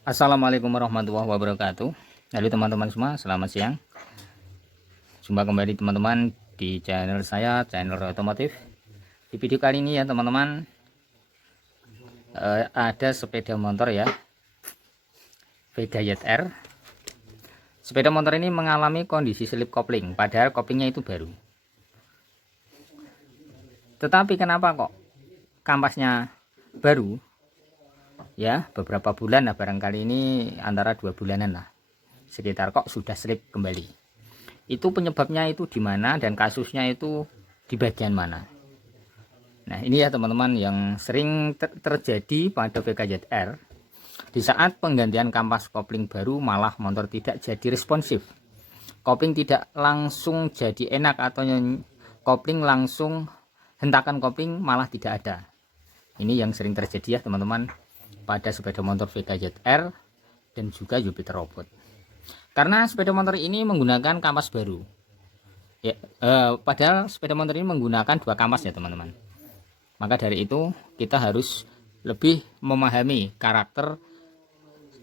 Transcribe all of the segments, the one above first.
Assalamualaikum warahmatullahi wabarakatuh. Halo teman-teman semua, selamat siang. Jumpa kembali teman-teman di channel saya, channel otomotif. Di video kali ini ya teman-teman, ada sepeda motor ya, Vega YR. Sepeda motor ini mengalami kondisi slip kopling, padahal koplingnya itu baru. Tetapi kenapa kok kampasnya baru? Ya, beberapa bulan lah, barangkali ini antara 2 bulanan lah. Sekitar kok sudah slip kembali. Itu penyebabnya itu di mana dan kasusnya itu di bagian mana. Nah, ini ya teman-teman yang sering terjadi pada Vega YR. Di saat penggantian kampas kopling baru malah motor tidak jadi responsif. Kopling tidak langsung jadi enak atau kopling langsung hentakan kopling malah tidak ada. Ini yang sering terjadi ya teman-teman pada sepeda motor Vega YR dan juga Jupiter Robot. Karena sepeda motor ini menggunakan kampas baru. Ya, padahal sepeda motor ini menggunakan 2 kampas ya teman-teman. Maka dari itu kita harus lebih memahami karakter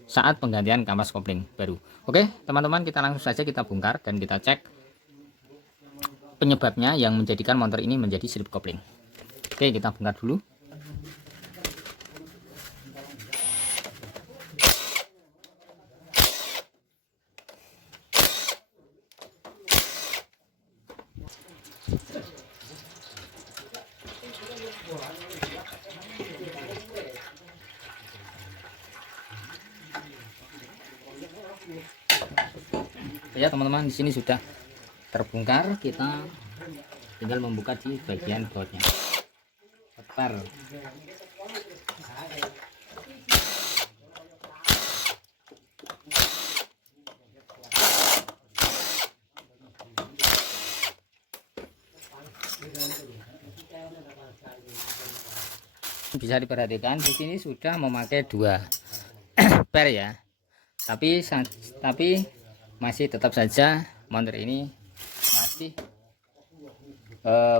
saat penggantian kampas kopling baru. Oke teman-teman, kita langsung saja kita bongkar dan kita cek penyebabnya yang menjadikan motor ini menjadi slip kopling. Oke, kita bongkar dulu. Ya teman-teman, di sini sudah terbongkar, kita tinggal membuka di bagian bautnya. Setar. Bisa diperhatikan di sini sudah memakai 2 per ya. Tapi masih tetap saja motor ini masih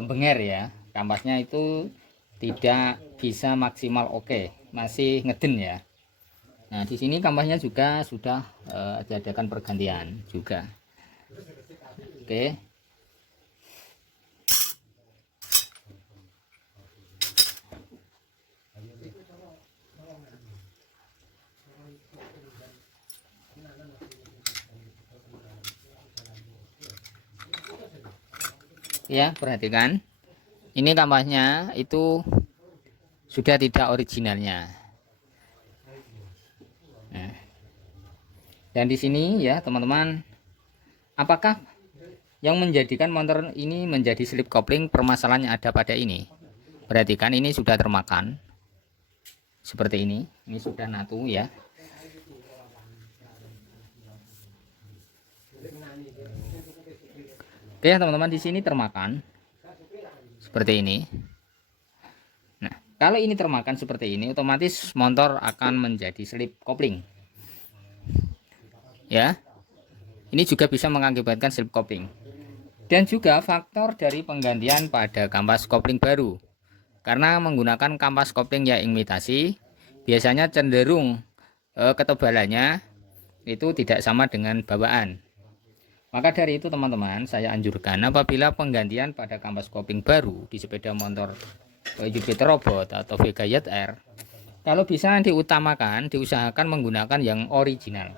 benger ya, kampasnya itu tidak bisa maksimal oke, masih ngeden ya. Nah di sini kampasnya juga sudah diadakan pergantian juga. Oke. Ya, perhatikan. Ini kampasnya itu sudah tidak originalnya. Nah, dan di sini ya, teman-teman, apakah yang menjadikan motor ini menjadi slip kopling? Permasalahannya ada pada ini. Perhatikan, ini sudah termakan. Seperti ini. Ini sudah natu ya. Oke, teman-teman, di sini termakan seperti ini. Nah, kalau ini termakan seperti ini, otomatis motor akan menjadi slip kopling. Ya, ini juga bisa mengakibatkan slip kopling. Dan juga faktor dari penggantian pada kampas kopling baru. Karena menggunakan kampas kopling yang imitasi, biasanya cenderung ketebalannya itu tidak sama dengan bawaan. Maka dari itu teman-teman, saya anjurkan apabila penggantian pada kampas kopling baru di sepeda motor Jupiter Robot atau Vega YR, kalau bisa diusahakan menggunakan yang original.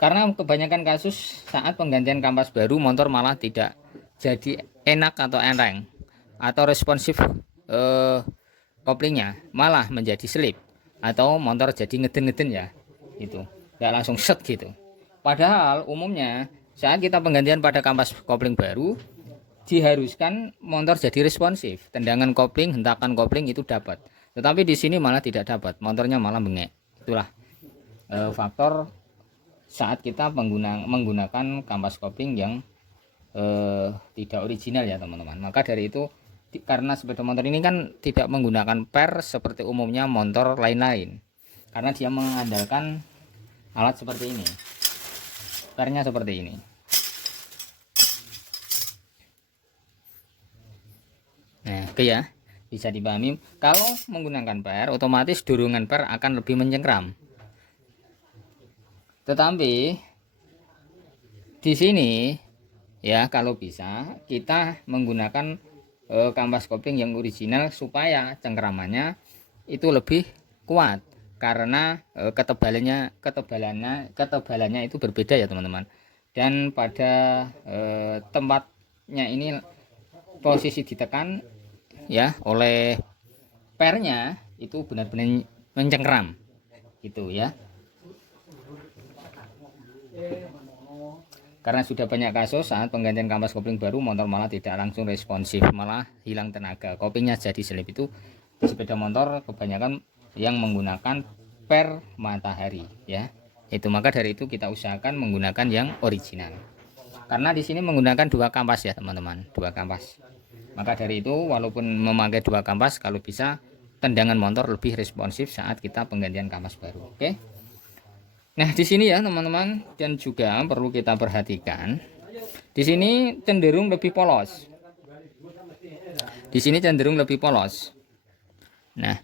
Karena kebanyakan kasus saat penggantian kampas baru motor malah tidak jadi enak atau enteng atau responsif koplingnya, malah menjadi slip atau motor jadi ngeden-ngeden ya, itu nggak langsung set gitu. Padahal umumnya saat kita penggantian pada kampas kopling baru, diharuskan motor jadi responsif, tendangan kopling, hentakan kopling itu dapat. Tetapi di sini malah tidak dapat, motornya malah bengek. Itulah faktor saat kita menggunakan kampas kopling yang tidak original ya teman-teman. Maka dari itu, karena sepeda motor ini kan tidak menggunakan per seperti umumnya motor lain-lain, karena dia mengandalkan alat seperti ini. Pernya seperti ini. Nah, oke ya, bisa dipahami. Kalau menggunakan per, otomatis dorongan per akan lebih mencengkram. Tetapi di sini ya, kalau bisa kita menggunakan kampas kopling yang original supaya cengkramannya itu lebih kuat, karena ketebalannya itu berbeda ya teman-teman. Dan pada tempatnya ini posisi ditekan ya oleh pernya itu benar-benar mencengkram gitu ya. Karena sudah banyak kasus saat penggantian kampas kopling baru, motor malah tidak langsung responsif, malah hilang tenaga, koplingnya jadi selip. Itu di sepeda motor kebanyakan yang menggunakan per matahari ya. Itu maka dari itu kita usahakan menggunakan yang original. Karena di sini menggunakan dua kampas ya teman-teman, dua kampas. Maka dari itu walaupun memakai dua kampas, kalau bisa tendangan motor lebih responsif saat kita penggantian kampas baru. Oke. Nah, di sini ya teman-teman, dan juga perlu kita perhatikan, di sini cenderung lebih polos. Di sini cenderung lebih polos. Nah,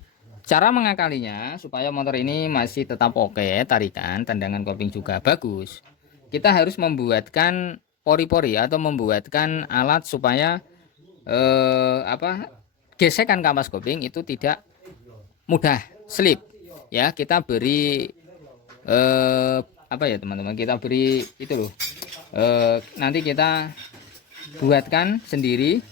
cara mengakalinya supaya motor ini masih tetap oke, tarikan, tendangan kopling juga bagus. Kita harus membuatkan pori-pori atau membuatkan alat supaya gesekan kampas kopling itu tidak mudah slip. Ya, kita beri teman-teman, kita beri itu loh, nanti kita buatkan sendiri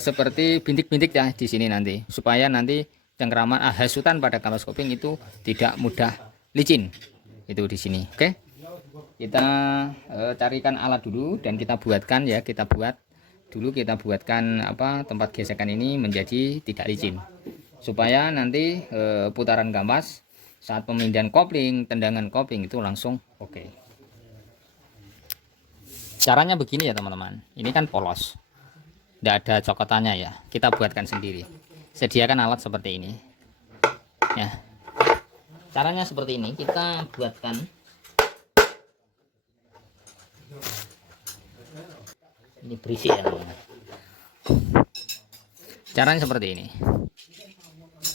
seperti bintik-bintik ya di sini nanti, supaya nanti cengkraman hasutan pada kampas kopling itu tidak mudah licin itu di sini. Oke, kita carikan alat dulu dan kita buatkan ya, kita buatkan tempat gesekan ini menjadi tidak licin, supaya nanti putaran kampas saat pemindahan kopling, tendangan kopling itu langsung oke. Caranya begini ya teman-teman, ini kan polos, tidak ada cokotannya ya, kita buatkan sendiri. Sediakan alat seperti ini ya. Caranya seperti ini, kita buatkan ini, berisik ya teman-teman. Caranya seperti ini,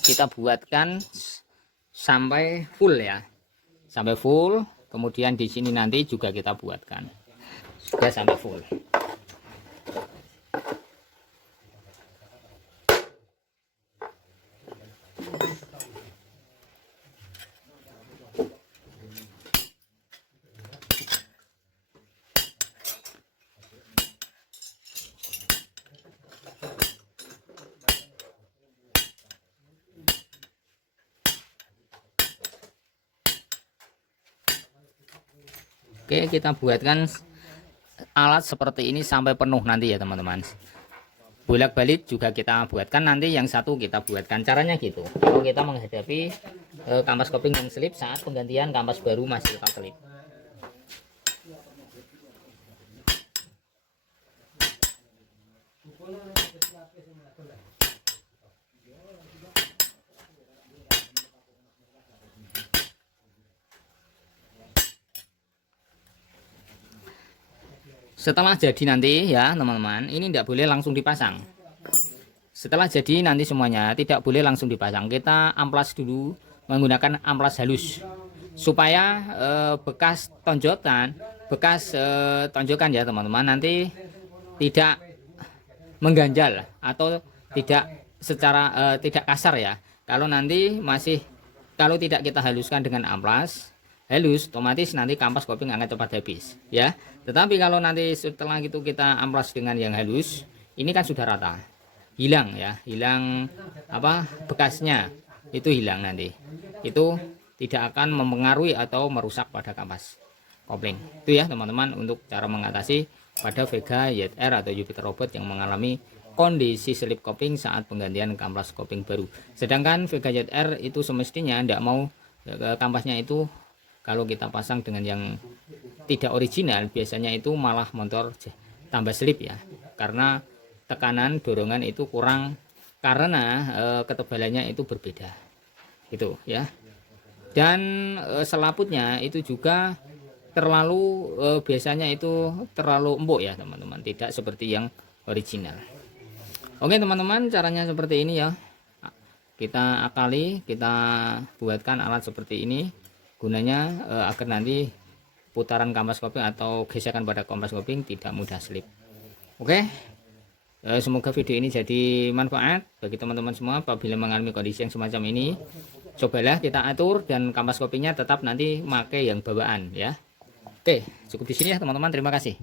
kita buatkan sampai full ya, sampai full. Kemudian di sini nanti juga kita buatkan juga sampai full. Oke, kita buatkan alat seperti ini sampai penuh nanti ya teman-teman. Bolak-balik juga kita buatkan, nanti yang satu kita buatkan. Caranya gitu, kalau kita menghadapi kampas kopling yang selip saat penggantian kampas baru masih tetap selip. Setelah jadi nanti ya teman-teman, ini tidak boleh langsung dipasang. Setelah jadi nanti semuanya tidak boleh langsung dipasang, kita amplas dulu menggunakan amplas halus, supaya bekas tonjokan ya teman-teman nanti tidak mengganjal atau tidak secara tidak kasar ya. Kalau nanti kalau tidak kita haluskan dengan amplas halus, otomatis nanti kampas kopling akan cepat habis ya. Tetapi kalau nanti setelah itu kita amplas dengan yang halus, ini kan sudah rata, hilang ya, hilang bekasnya itu hilang, nanti itu tidak akan mempengaruhi atau merusak pada kampas kopling. Itu ya teman-teman untuk cara mengatasi pada Vega YR atau Jupiter Robot yang mengalami kondisi selip kopling saat penggantian kampas kopling baru. Sedangkan Vega YR itu semestinya tidak mau kampasnya itu kalau kita pasang dengan yang tidak original, biasanya itu malah motor tambah selip ya, karena tekanan dorongan itu kurang, karena ketebalannya itu berbeda itu ya. Dan selaputnya itu juga terlalu biasanya itu terlalu empuk ya teman-teman, tidak seperti yang original. Oke teman-teman, caranya seperti ini ya, kita akali, kita buatkan alat seperti ini, gunanya agar nanti putaran kampas kopling atau gesekan pada kampas kopling tidak mudah slip. Oke, semoga video ini jadi manfaat bagi teman-teman semua. Apabila mengalami kondisi yang semacam ini, cobalah kita atur dan kampas koplingnya tetap nanti pakai yang bawaan ya. Oke, cukup di sini ya teman-teman, terima kasih.